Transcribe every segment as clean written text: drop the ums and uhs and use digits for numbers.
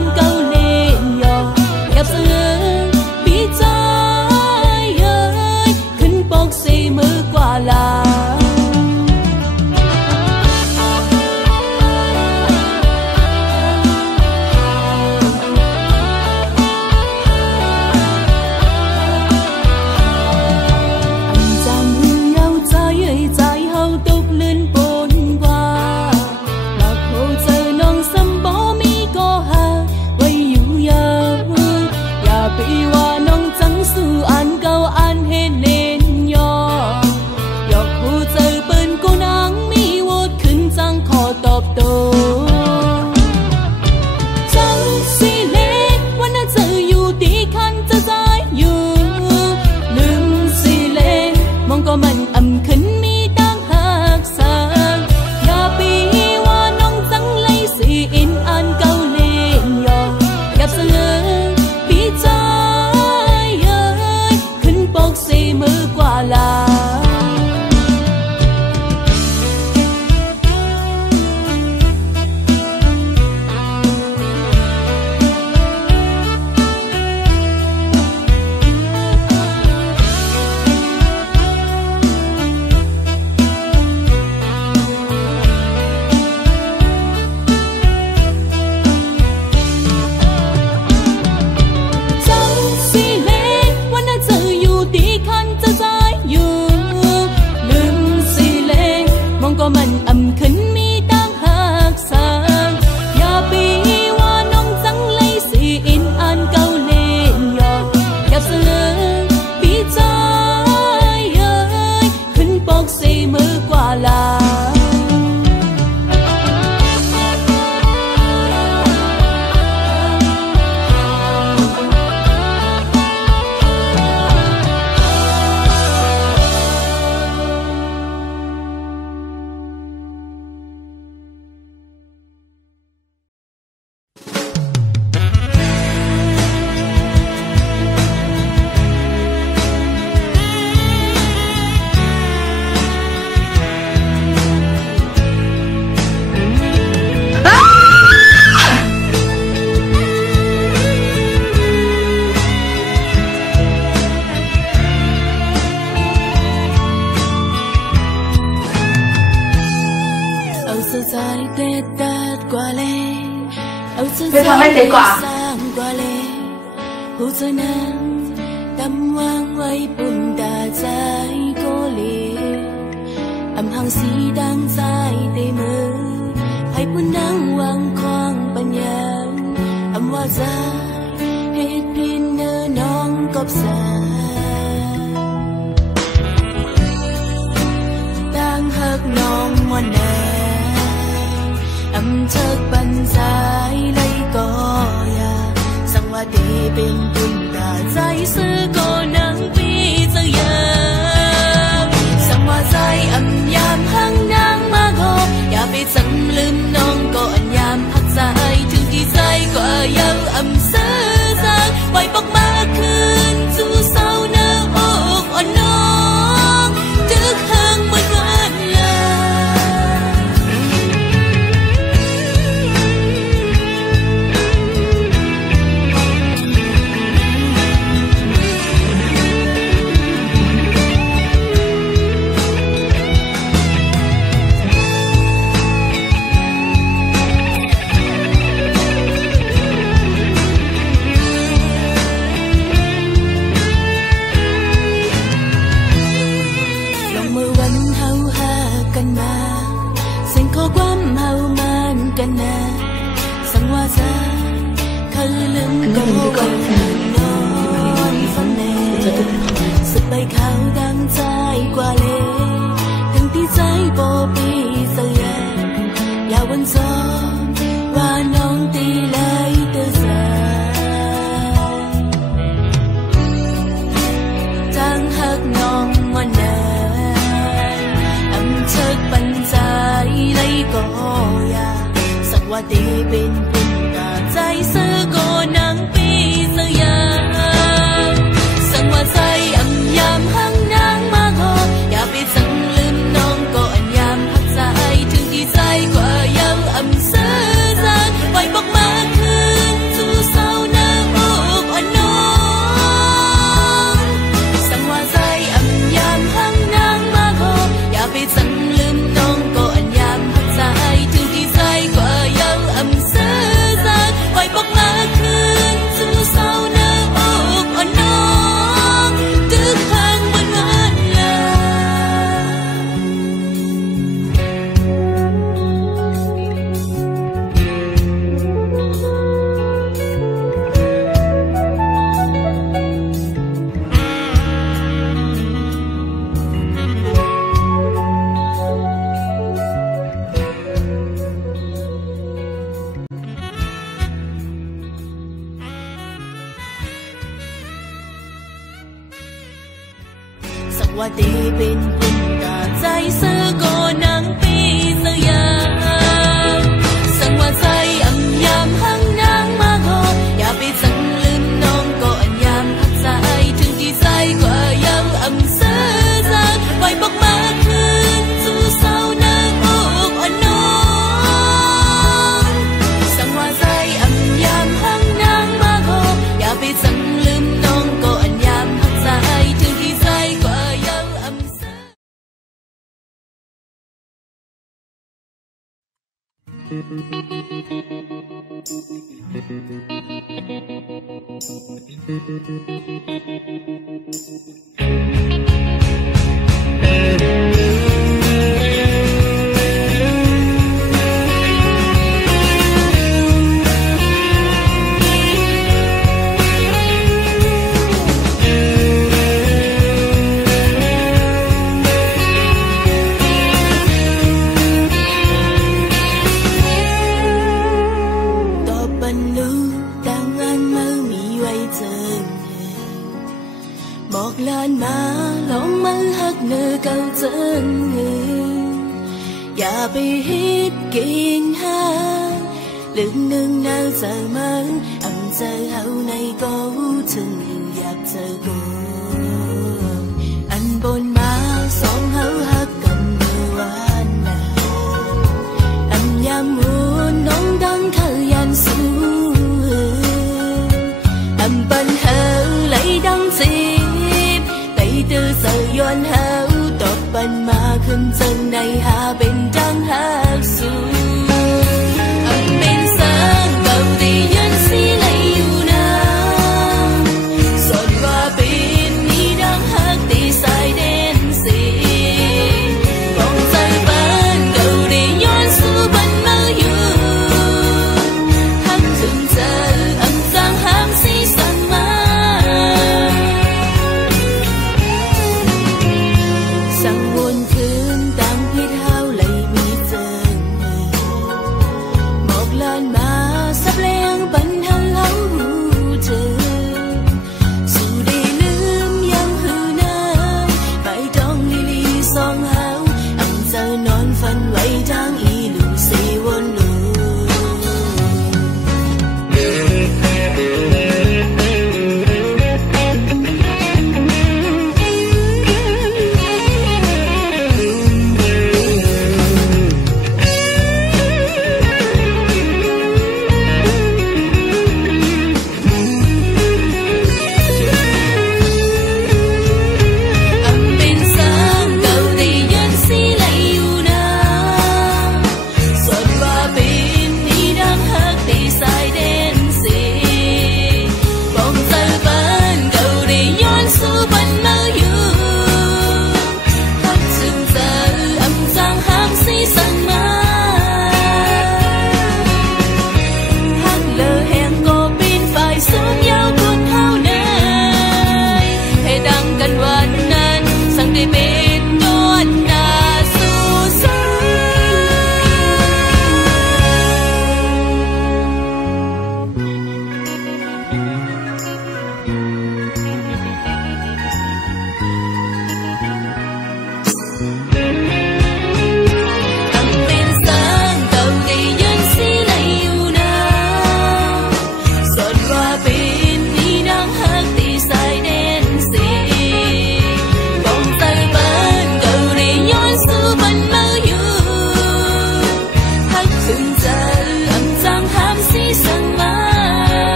an câu lên yo gặp sự bị trái ơi khinh bốc xì mưa qua là Về phòng anh thấy quả hú rơi nắng tâm hoang quay buồn ta trái cô lì âm hàng si đang dài tê mơ hay buồn nắng hoang khoang bần nhang âm hoa dài hết pin nơ non cọp xa đang hớt non ngoan nè âm thớt bần dài lấy có ya sang hoa tê bên buồn ta trái sư cô nắng bi giờ ya sang hoa dài âm yam hăng nang ma go ya bị sẵn lưm non có anh yam hắc dài thương thì dài quả yam âm sơ giang quay bọc ma khơn dù sao nơ ốc on non trước hăng một ngàn bay khao đang trái qua lê từng tí trái bò bì giờ yaวันซ้อมว่าน้องตีไล่เตอสายจางหักน้องวันนั้นอำเชิกปันใจไล่ก็ยาสักว่าตีเป็นปุ่นตาใจเสือก็นางปีเสือยา ว่าดีเป็นคุณตาใจซื้อก็นังปีซื้อยามสังว่าใจอ่ำยามหังนางมาโหอย่าไปสังลืมน้องก็อันยามพักใจถึงที่ใจกว่ายังอ่ำซื้อจังไว้บอกมาคืนสู่เศร้านางอกอ่อนน้องสังว่าใจอ่ำยามหังนางมาโหอย่าไปสังลืมน้องก็อันยามพักใจถึงที่ใจกว่ายังอ่ำซื้อบอกลานมาลองมาหักเนื้อเก่าเจนอย่าไปฮิตกินหาลึกนึงน่าจะมันอ่ำเจอเฮาในก็ถึงอยากเจอกูอันบนมาสองเฮาหักกันเมื่อวานน่ะอันยามมูน้องดังขยันสู้อันปัญหาไหลดังจีtừ giờ yon hao tọt ban mà khinh chân này hà bên trăng hát su âm bên sáng cầu thì nhân si lấy yêu nam giọt qua bên mi đang hát thì sai đen gì vòng tay ban cầu thì yon su ban mơ yêu hát thường giờ âm giang hát si sang má sang buồnคืนต่างพิดเฮาไหลมีเจอ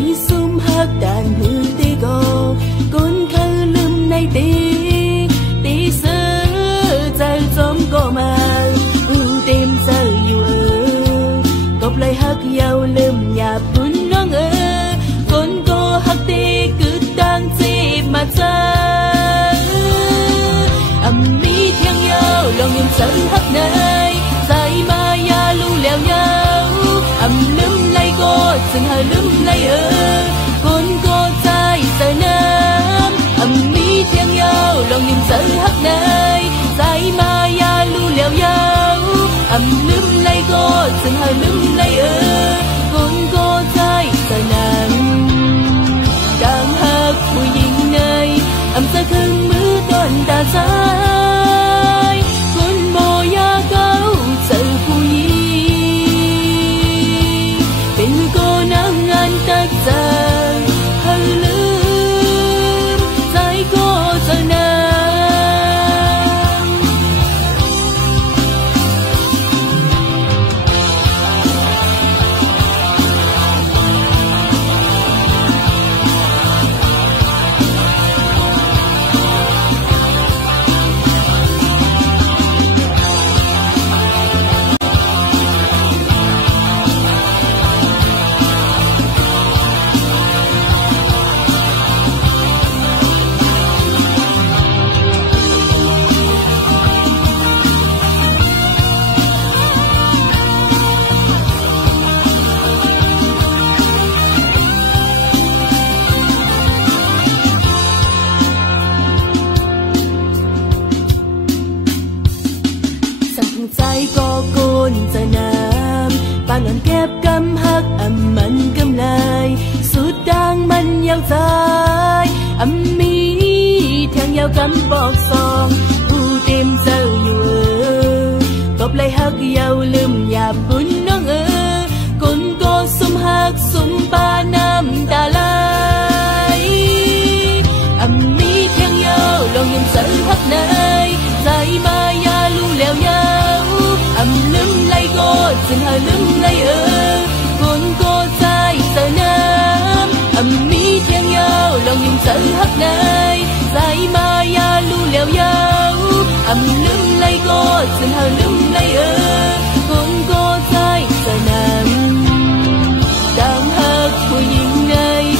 lấy sum hát đàn hư tê go côn khơi lum nay tí sơ giờ giống go mà tìm giờ yêu cọp lại hát yêu lum nhà bún nó ngơ côn go hát tê cứ đang gì mà chơi mi thiêng yêu lòng niềm sợ hát này dài mà ya lu leo nhau lum lay go dừng hơi lum lay côn go dài giờ nam mi thiêng yêu lòng niềm sợ hát này dài mà ya lu leo nhau lum lay go dừng hơi lum lay côn go dài giờ nam đang hát mùi nhìn nơi giờ khưng mưa tuần ta dài côn mồ ya câu giờ phu nhi bên cô nắng ngàn tất giờ hơi lướm dài cô giờ namใจก็โกนจะน้ำปานอ่อนแก็บกำหักมันกำลายสุดดังมันยาวใจมีแทงยาวกำบอกซองผู้เต็มเจออยู่กบเลยหักยาวลืมหยาบบุญน้องคนก็สมหักสมปาน้ำตาไหลมีแทงยาวลองยังเจอหักในใจมายาลูแล้วยาวlum lay go dừng hơi lum lay côn cô dài giờ nam mi thiêng nhau lòng nhìn sợ hấp này dài mà ya lu leo nhau lum lay go dừng hơi lum lay côn cô dài giờ nam đang hát mùi nhìn này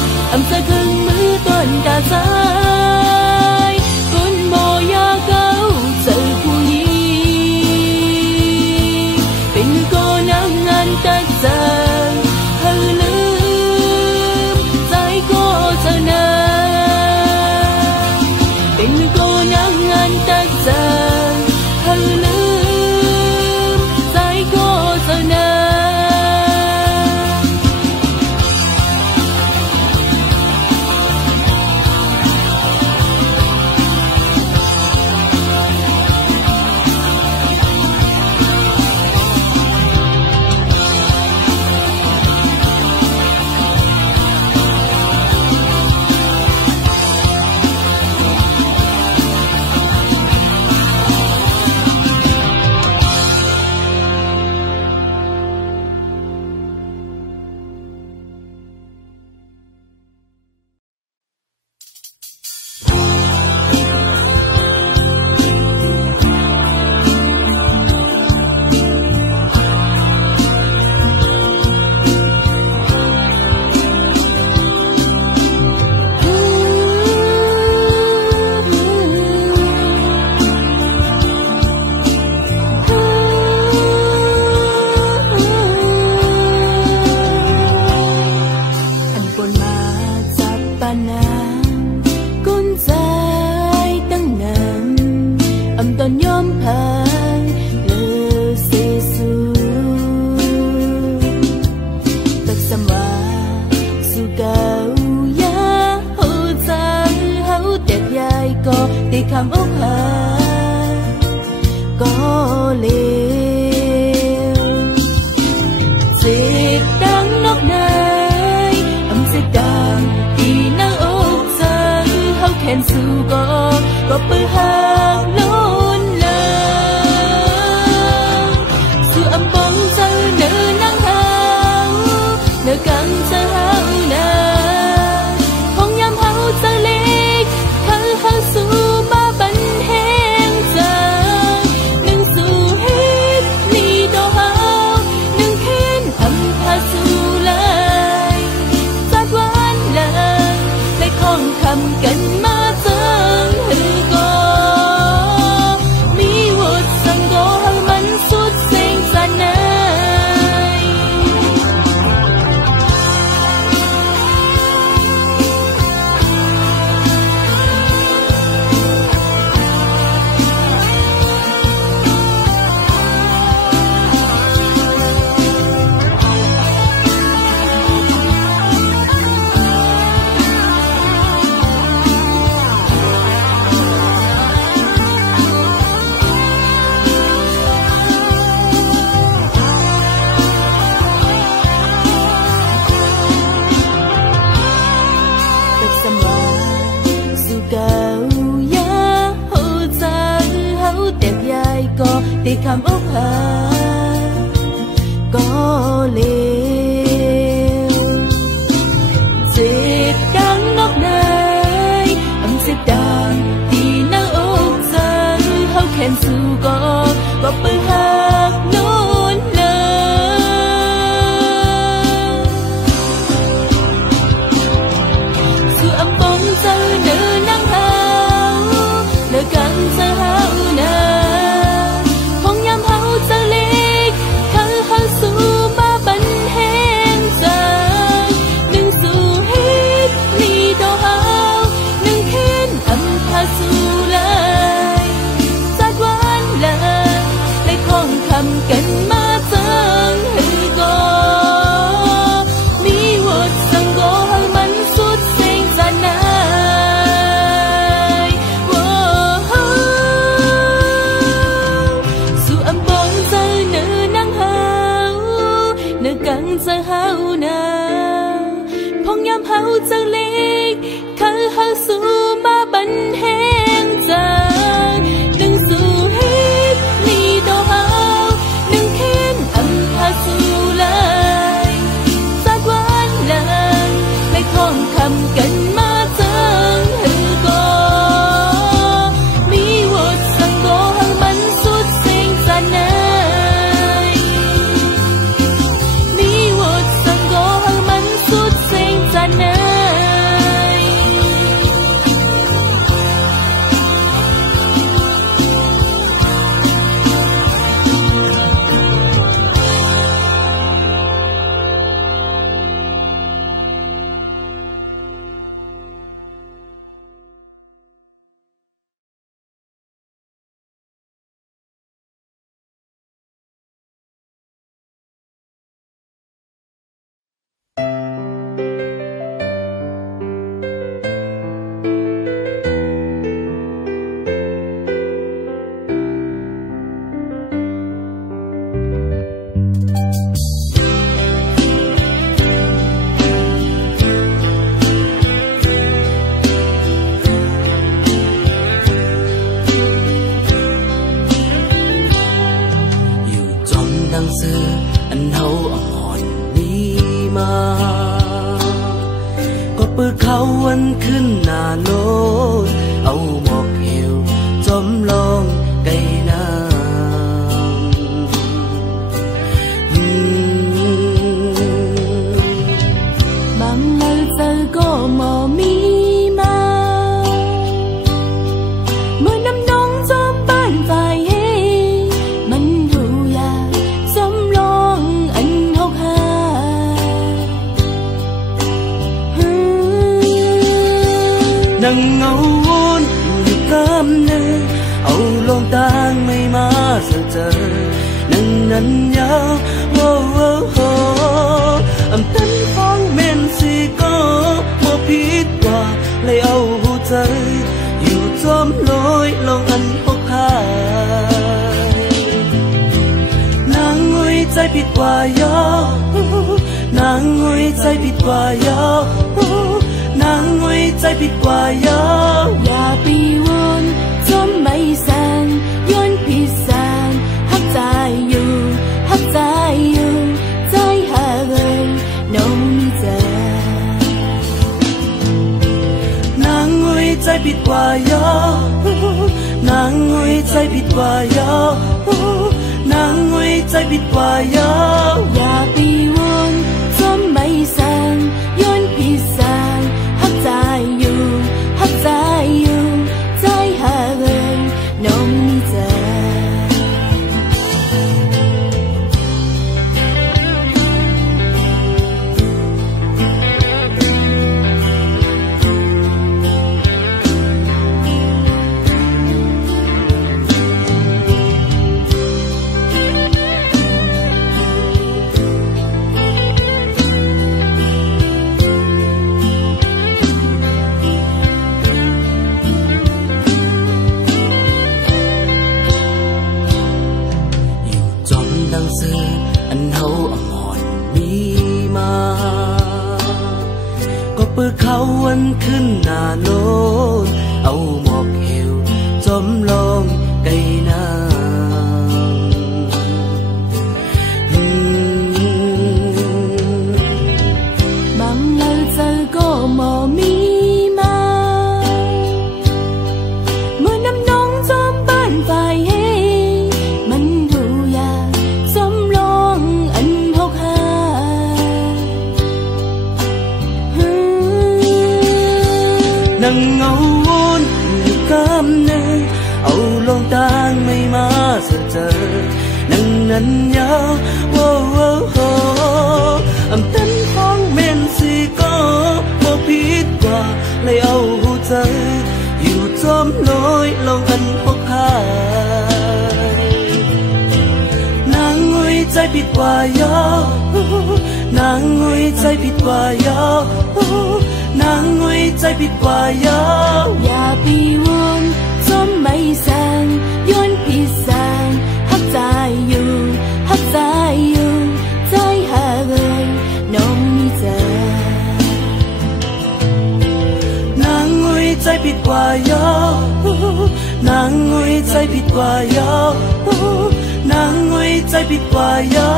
giờ khưng mưa tuần ta dài côn mồ ya câu giờ phu nhi tất giờ hơi lướm dài cô giờ nam tình cô nắng ngăn tất giờ hơi lướm dài cô giờ nam khám ốc hà có liều dịp đang nóc này dịp đang thì nắng ốc giờ hao khen su có bự hàng lốn lơ su bóng giờ nở nắng hao nở căng giờ hao nào bị khám ốc hà có liều dịp đang ngóc này âm dịp đàn thì nắng ốc dân hâu khen su có bự hạc nôn nơ su âm bóng dơ nữ nắng hao nữ căng dơ hao nơ phong nhắm hao dơ lịch khăn hao su ba bắn hẹn giờ đừng su hít ly đô hao đừng khiến âm tha su lại giác quan lời lấy không khăm cảnh ma dâng hư go mi hột sang go hăng mắn suốt sinh ra này dù âm bóng rơi nữ nắng hao nữ căng rơi hao nà phong nhắm hao dâng lịch khăn hao su ma bắn hẹn giờ đừng su hít ly đô hao đừng khiến âm tha su lại giác quan lời lấy không khăm cảnh ma dâng hư go mi hột sang go hăng mắn suốt sinh ra này mi hột sang go hăng mắn suốt sinh ra này anh hậu ngọn đi mà có bữa khâu anhขึ้น nà lối âu một hiểu chóm long cây nam bằng lời giờ có mò mi mà mỗi năm nóng gió ban vài mình hù ya xóm long anh hốc hà nắng ngâu ôn như cam nê âu long tang mây má giờ chờ nắng nắng nhau âm tân phong men si có một phít qua lấy âu hù chơi yêu chóm lối long anh hốc hà nàng ngồiใจผิดกว่าย่อนางงวยใจผิดกว่าย่อนางงวยใจผิดกว่าย่ออย่าไปวนจมไม่แสนย้อนผิดแสนฮักใจอยู่ฮักใจอยู่ใจหาเลยน้องมีใจนางงวยใจผิดกว่าย่อนางงวยใจผิดกว่าย่อนางงวยใจผิดกว่าย่ออย่าไปวนจมไม่แสนย้อนผิดแสนฮักใจอยู่ฮักใจอยู่ใจหาเลยน้องมีใจanh hậu ngọn mi mà có bữa khâu anhขึ้น nà lối âu một hiểu chóm long cây nam nang ngawon kam ne âu long tang mây má giờ giờ nang năn nhau âm tân phong men si có một phít qua lấy âu hú giờอยู่จอมน้อยลองอันพกพานางงุยใจผิดกว่ายอนางงุยใจผิดกว่ายอนางงุยใจผิดกว่ายออย่าไปวนจอมไม่แสงย้อนผิดแสงฮักใจอยู่ฮักใจอยู่ใจหาเลยน้องมีเจอนางงุยใจผิดกว่ายอนางงุยใจผิดกว่ายอนางงุยใจผิดกว่ายอ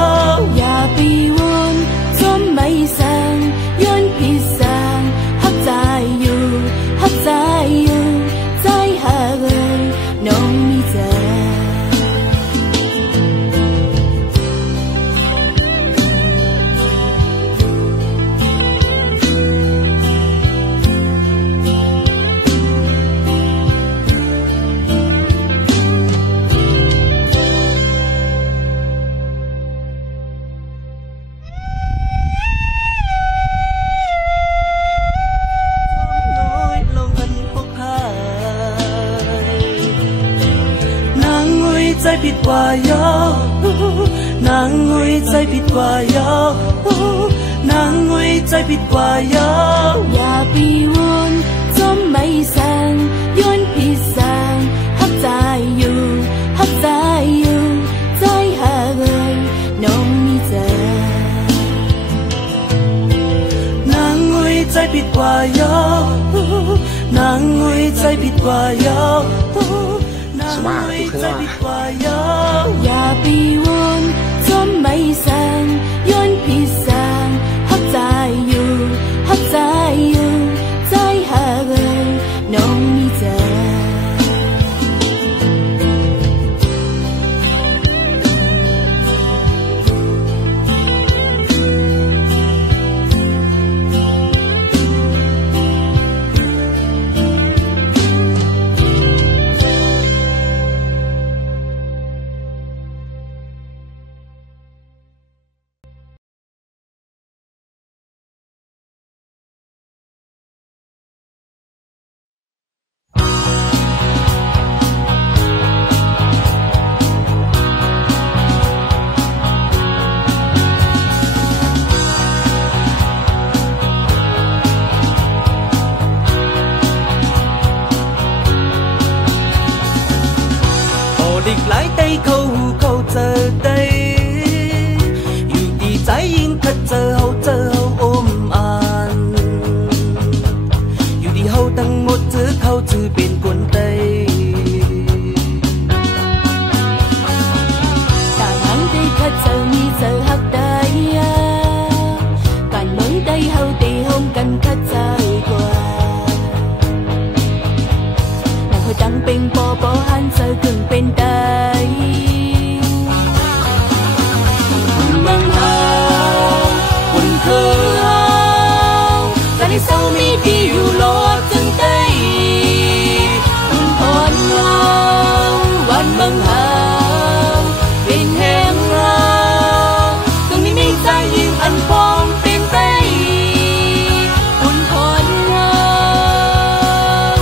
อย่าไปวนจอมไม่แสงย้อนผิดแสงฮักใจอยู่ฮักใจอยู่ใจหาเลยน้องมีเจใจผิดกว่ายอนางงุยใจผิดกว่ายอนางงุยใจผิดกว่ายออย่าไปวนจอมไม่แสงย้อนผิดแสงฮักใจอยู่ฮักใจอยู่ใจหาเลยน้องมีเจนางงุยใจผิดกว่ายอนางงุยใจผิดกว่ายออย่าไปวนจอมไม่แสงย้อนผิดแสงฮักใจอยู่ฮักใจอยู่ใจหาเลยน้องมีเจlại tay câu giờ đâyอยู่ดีใจยิ่งถ้าเจอเขาอมอ่านอยู่ดีเขาตั้งหมดถือเขาถือเป็นคนไตแต่หลังที่ถ้าเจอมีเจอหักได้การmới đâyเขาตีห้องกันถ้าใจกว่าnàng hơi tăng bên bò han sơ cường bên đây măng hào quần khơi ta đi sau mi đi dù lo chân tay quần hòn hàoวันmăng hào bên hẹn hào từng miใจยิ่งอันพร้อมเป็นไปquần hòn hào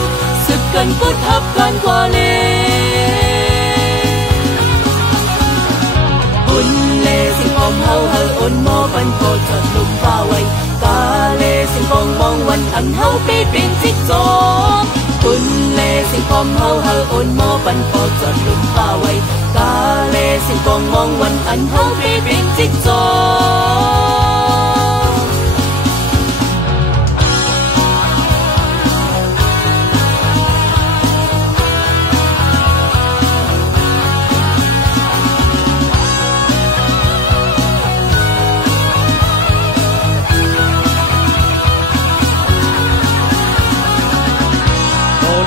สึกกันก็ทับกันกว่าเลยphong hau hơ ôn mô văn phô chợt lùng pha quay ca lê xin phong mongวันอันเฮาไปเป็นจิตจอมคุณเลสิงฟอมเฮาเฮอโอนโมบันโฟจอดลุมป่าไว้กาเลสิงฟองมองวันอันเฮาไปเป็นจิตจอม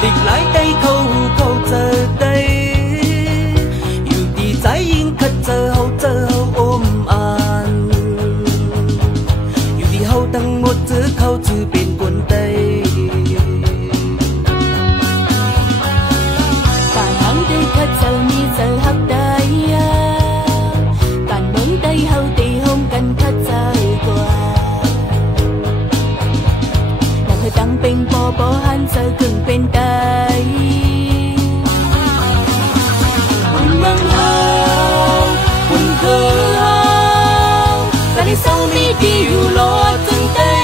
định lái tay câu giờ đâyอยู่ดีใจยิ่งคัดเจอเฮาอมอ่านอยู่ดีเฮาตั้งหมดถือเขาถือเป็นคนไต บ่หันเจอครึ่งเป็นไตอุ่นเมืองเฮาอุ่นคือเฮาแต่ในเศร้ามีดีอยู่โลดจึงได้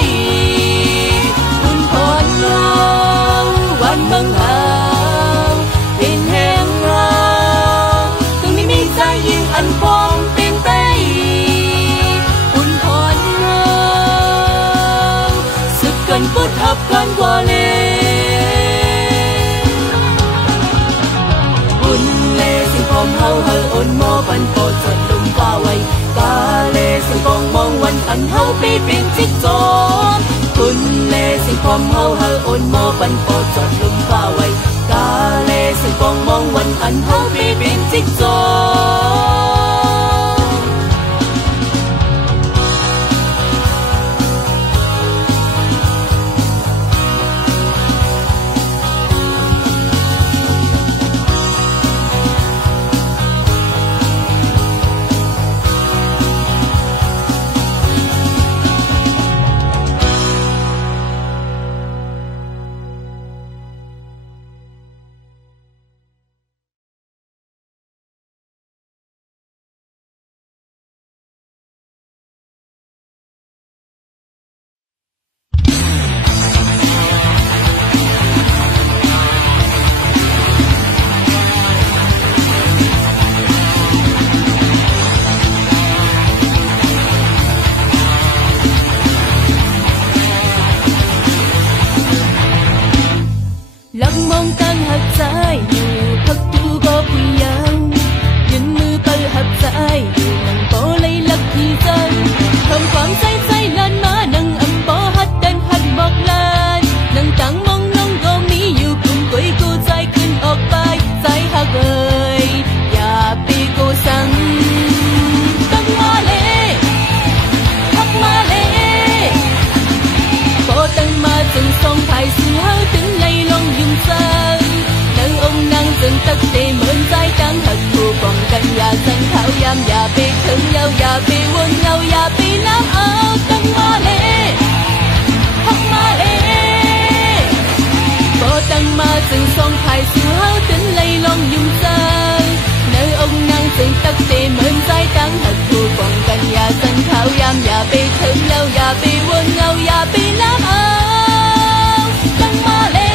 อุ่นพรเฮาวันเมืองเฮาเป็นแห่งเฮาถึงไม่มีใจยิ่งอันพองเป็นไตอุ่นพรเฮาสึกกันปดทับกันกว่าเลอุ่นเลสิ่งพร้อมเฮาเฮออ่อนมอปันโปดจนลุมฟ้าไว้กาเลสิ่งกองมองวันอันเฮาปีเป็นจิตจอมอุ่นเลสิ่งพร้อมเฮาเฮออ่อนมอปันโปดจนลุมฟ้าไว้กาเลสิ่งกองมองวันอันเฮาปีเป็นจิตจอมลักมองตั้งหักใจอยู่พักดูก็ผู้ยังยืนมือเปิดหักใจอยู่นั่งโปเลยลักที่จันทำความใจใจลานมานั่งอำโปหัดดันหัดบอกลานนั่งตั้งมองน้องก็มีอยู่กลุ่มกุยกูใจขึ้นออกไปใจหักเอ่ยอย่าปีกูสั่งตั้งมาเลยหักมาเลยโปตั้งมาจึงส่งไผ่สื่อเฮาถึงไล่ลงยุ่งใจnâng ông năng dừng tất để mượn trái trắng thật thù còn cần nhà sân thảo giamอย่าไปถึงnhauอย่าไปวนnhauอย่าไปน้ำเอาตั้งมาเลยหักมาเลยโปตั้งมาจึงส่งไผ่สื่อเฮาถึงไล่ลงยุ่งใจnâng ông năng dừng tất để mượn trái trắng thật thù còn cần nhà sân thảo giamอย่าไปถึงnhauอย่าไปวนnhauอย่าไปน้ำเอาตั้งมาเลย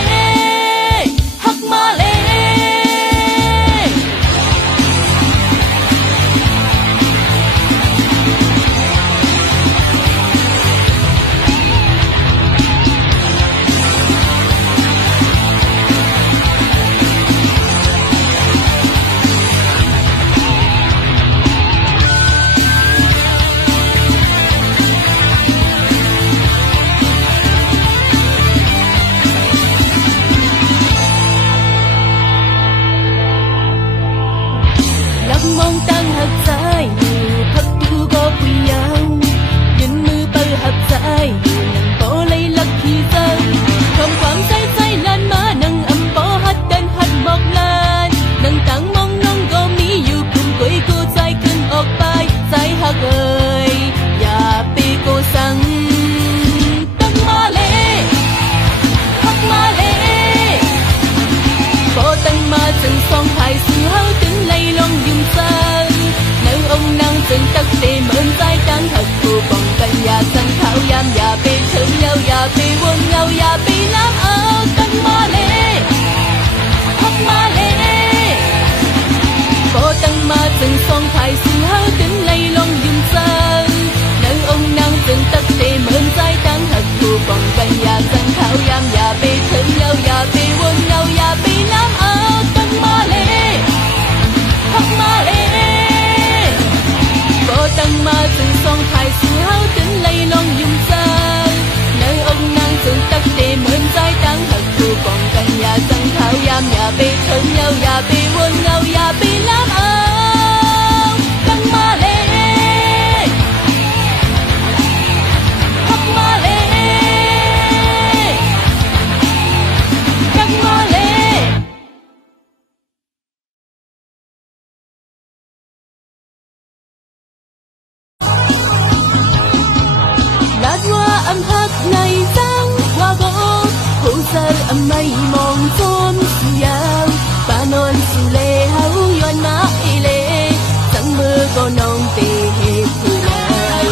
giờ âm mây mong xóm su yao ba non su lê hấu yon mãi lê chẳng mưa có nông tê hết từ lại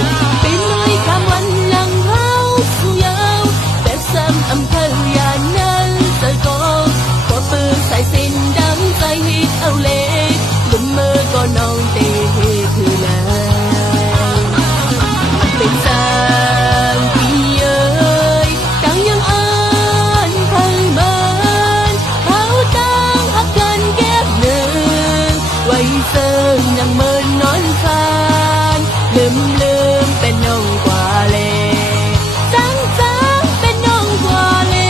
bên nơi camวันlăng hấu su yao đẹp xăm âm thơ ya nâng tới có bơ sai xin đắng say hít âu lê đừng mơ có nông tê hết từ lại bên sang kỳ ơi càng những ơn thân mến tháo tăng hấp cân ghép nương quay sơn nắng mơn nón phan lơm lơm bên nông quả lê sáng sáng bên nông quả lê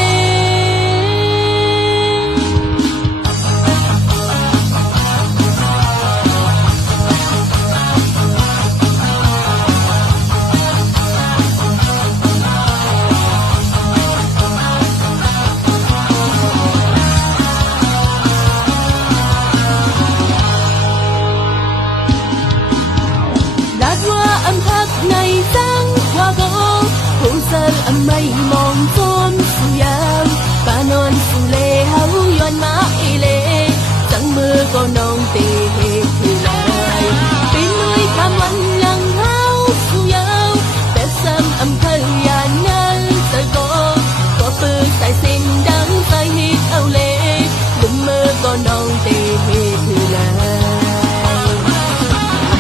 ngày sáng qua gỗ hữu sơ âm mây mong xóm su yao ba non su lê hấu yon mãi lê chẳng mưa có nông tê hết từ lại bên núi camวันlăng hấu su yao đẹp xăm âm thơ ya nâng tới có bơ sai xin đắng say hít âu lê đừng mơ có nông tê hết từ lại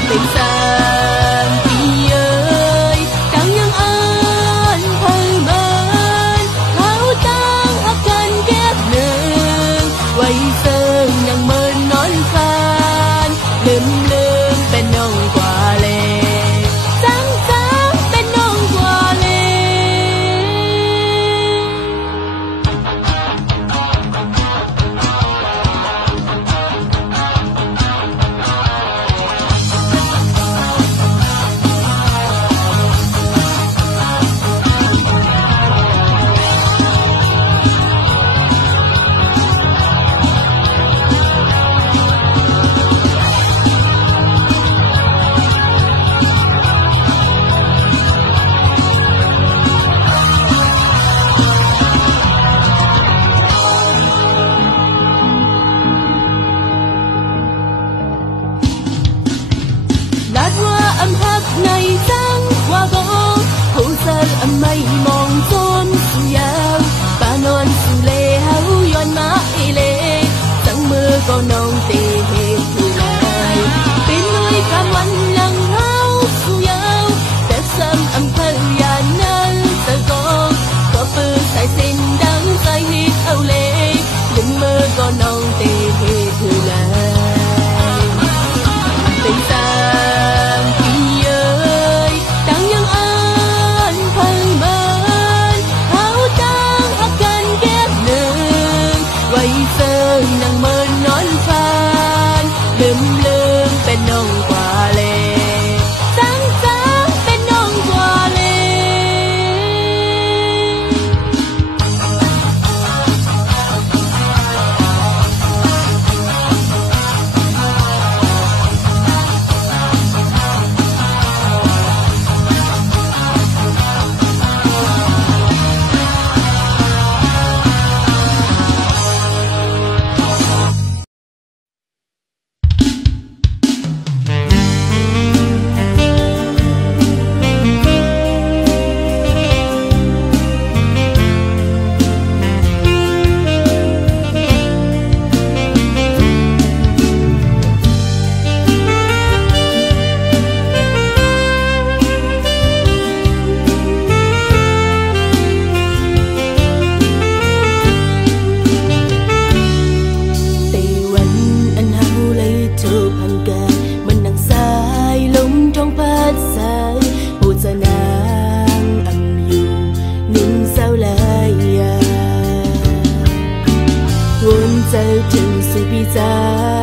bên sang kỳ ơi càng những ơn thân mến tháo tăng hấp cân ghép nương quay sơn nắng mơn nón phan lơm lơm bên nông quả lê sáng sáng bên nông quả lê ngày sáng qua gỗ hữu sơ âm mây mong xóm su yao ba non su lê hấu yon mãi lê chẳng mưa có nông tê hết từ lại bên núi camวันlăng hấu su yao đẹp xăm âm thơ ya nâng tới có bơ sai xin đắng say hít âu lê đừng mơ có nông tê hết từ lại bên sang kỳ ơi càng những ơn thân mến tháo tăng hấp cân ghép nương quay sơn nắng mơn nón phan lơm lơm bên nông quả lê sáng sáng bên nông quả lê giờ chừng sự bi giá